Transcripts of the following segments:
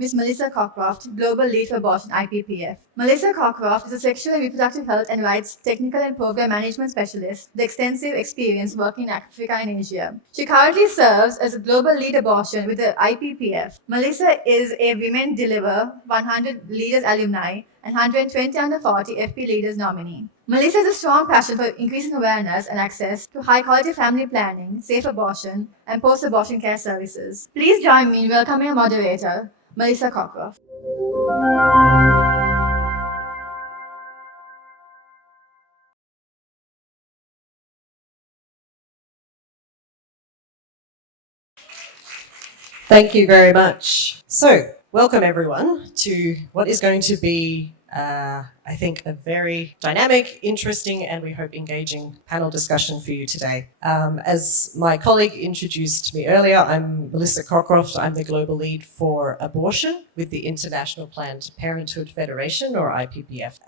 Ms. Melissa Cockroft, Global Lead for Abortion IPPF. Melissa Cockroft is a sexual and reproductive health and rights technical and program management specialist with extensive experience working in Africa and Asia. She currently serves as a Global Lead Abortion with the IPPF. Melissa is a Women Deliver 100 Leaders Alumni and 120 under 40 FP Leaders nominee. Melissa has a strong passion for increasing awareness and access to high-quality family planning, safe abortion, and post-abortion care services. Please join me in welcoming our moderator, Melissa Cockroft. Thank you very much. So, welcome everyone to what is going to be, I think, a very dynamic, interesting, and we hope engaging panel discussion for you today. As my colleague introduced me earlier, I'm Melissa Cockroft. I'm the Global Lead for Abortion with the International Planned Parenthood Federation, or IPPF.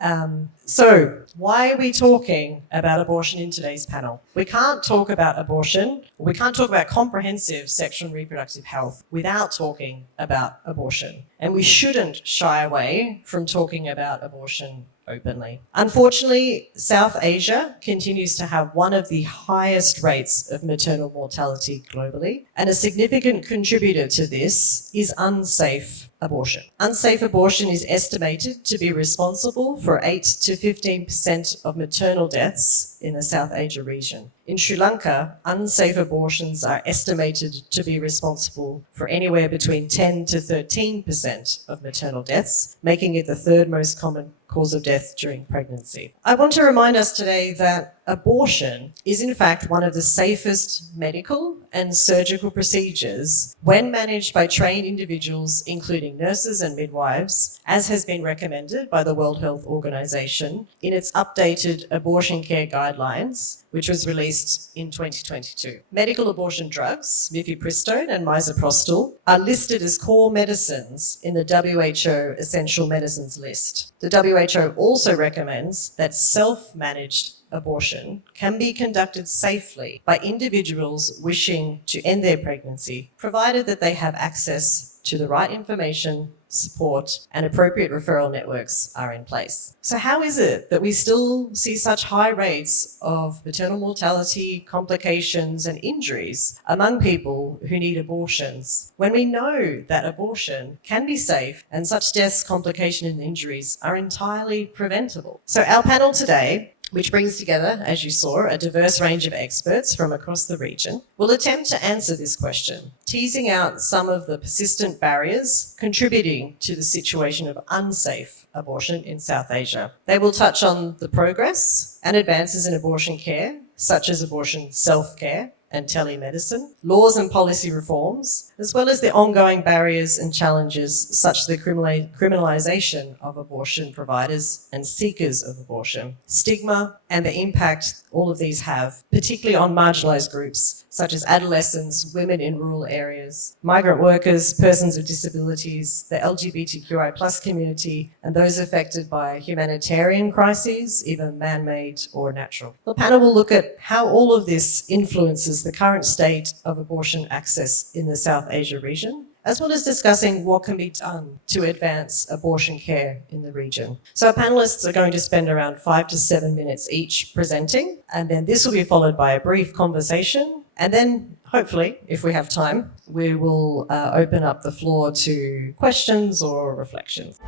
So, why are we talking about abortion in today's panel? We can't talk about abortion, we can't talk about comprehensive sexual and reproductive health without talking about abortion. And we shouldn't shy away from talking about abortion openly. Unfortunately, South Asia continues to have one of the highest rates of maternal mortality globally, and a significant contributor to this is unsafe abortion. Unsafe abortion is estimated to be responsible for 8 to 15% of maternal deaths in the South Asia region. In Sri Lanka, unsafe abortions are estimated to be responsible for anywhere between 10 to 13% of maternal deaths, making it the third most common cause of death during pregnancy. I want to remind us today that abortion is in fact one of the safest medical and surgical procedures when managed by trained individuals, including nurses and midwives, as has been recommended by the World Health Organization in its updated abortion care guidelines, which was released in 2022. Medical abortion drugs, mifepristone and misoprostol, are listed as core medicines in the WHO Essential Medicines list. The WHO also recommends that self-managed abortion can be conducted safely by individuals wishing to end their pregnancy, provided that they have access to the right information, support, and appropriate referral networks are in place. So how is it that we still see such high rates of maternal mortality, complications, and injuries among people who need abortions, when we know that abortion can be safe and such deaths, complications, and injuries are entirely preventable? So our panel today, which brings together, as you saw, a diverse range of experts from across the region, will attempt to answer this question, teasing out some of the persistent barriers contributing to the situation of unsafe abortion in South Asia. They will touch on the progress and advances in abortion care, such as abortion self-care and telemedicine, laws and policy reforms, as well as the ongoing barriers and challenges such as the criminalisation of abortion providers and seekers of abortion, stigma, and the impact all of these have, particularly on marginalised groups such as adolescents, women in rural areas, migrant workers, persons with disabilities, the LGBTQI+ community, and those affected by humanitarian crises, either man-made or natural. The panel will look at how all of this influences the current state of abortion access in the South Asia region, as well as discussing what can be done to advance abortion care in the region. So our panellists are going to spend around 5 to 7 minutes each presenting, and then this will be followed by a brief conversation, and then hopefully, if we have time, we will open up the floor to questions or reflections.